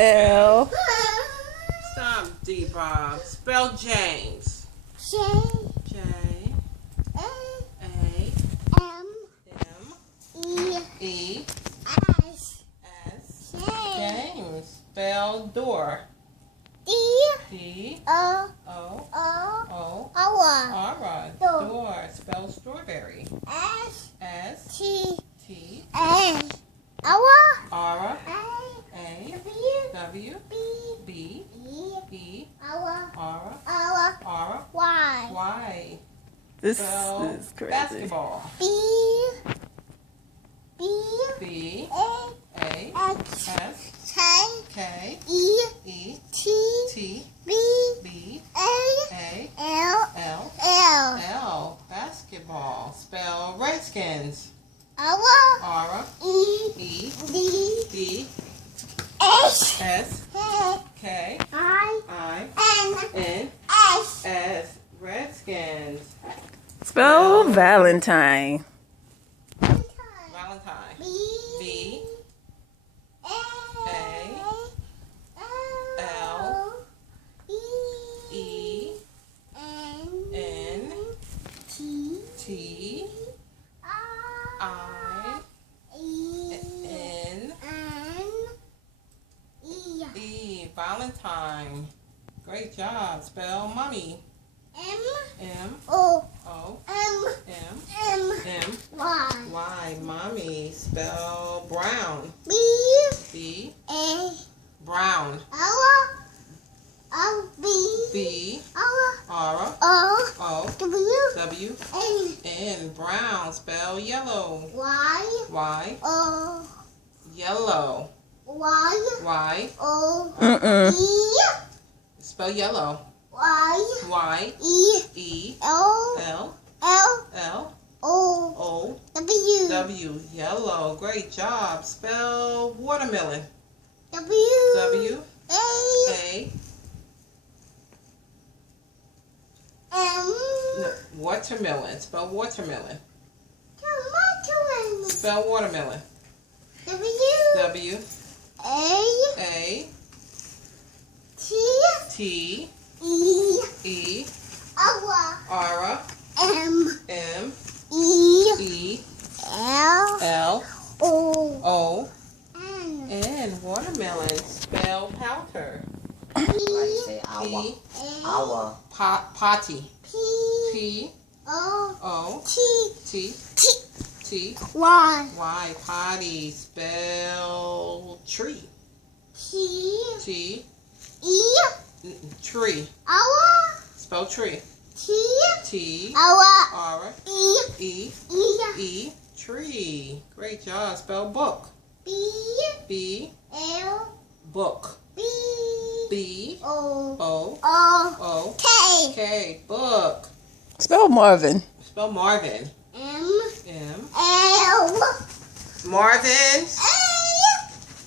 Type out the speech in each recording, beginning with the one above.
L. Stop, D-Bob. Spell James. J J A A M M E E S S. J James. Spell door. D D O O O O R R. Door. Door. Spell strawberry. S S T T A R R A A W W B B E E R R R R Y Y. This Spell is crazy. basketball. B B B A A X S K K E E T T B B A A L L L L. Basketball. Spell Redskins. R R E E D D S S K K I I N N S S. Redskins. Spell Valentine. Valentine. B A L E E N T T I I N E E. Valentine. Great job. Spell mommy. M O O M M M Y Y. Mommy. Spell brown. B B A brown. L B B R R O O W W N N. Brown. Spell yellow. Y Y O yellow. Y Y. O E Spell yellow. Y Y E E L L L L O O W W. Yellow. Great job. Spell watermelon. W W A A M no, watermelon. Spell watermelon. Tomato Spell watermelon. W W A A T T E E R R M M E E L L O O N N. Watermelon. Spell powder. P P A potty. P P O O T T T T Y Y. Potty. Spell tree. T T E tree. R Spell tree. T T R R E E E E. Tree. Great job. Spell book. B B L book. B B O O O O K K. Book. Spell Marvin. Spell Marvin. M M L Marvin. A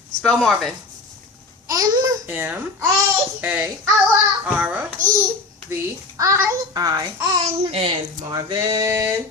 Spell Marvin. M M A A R R E V I I N N. Marvin.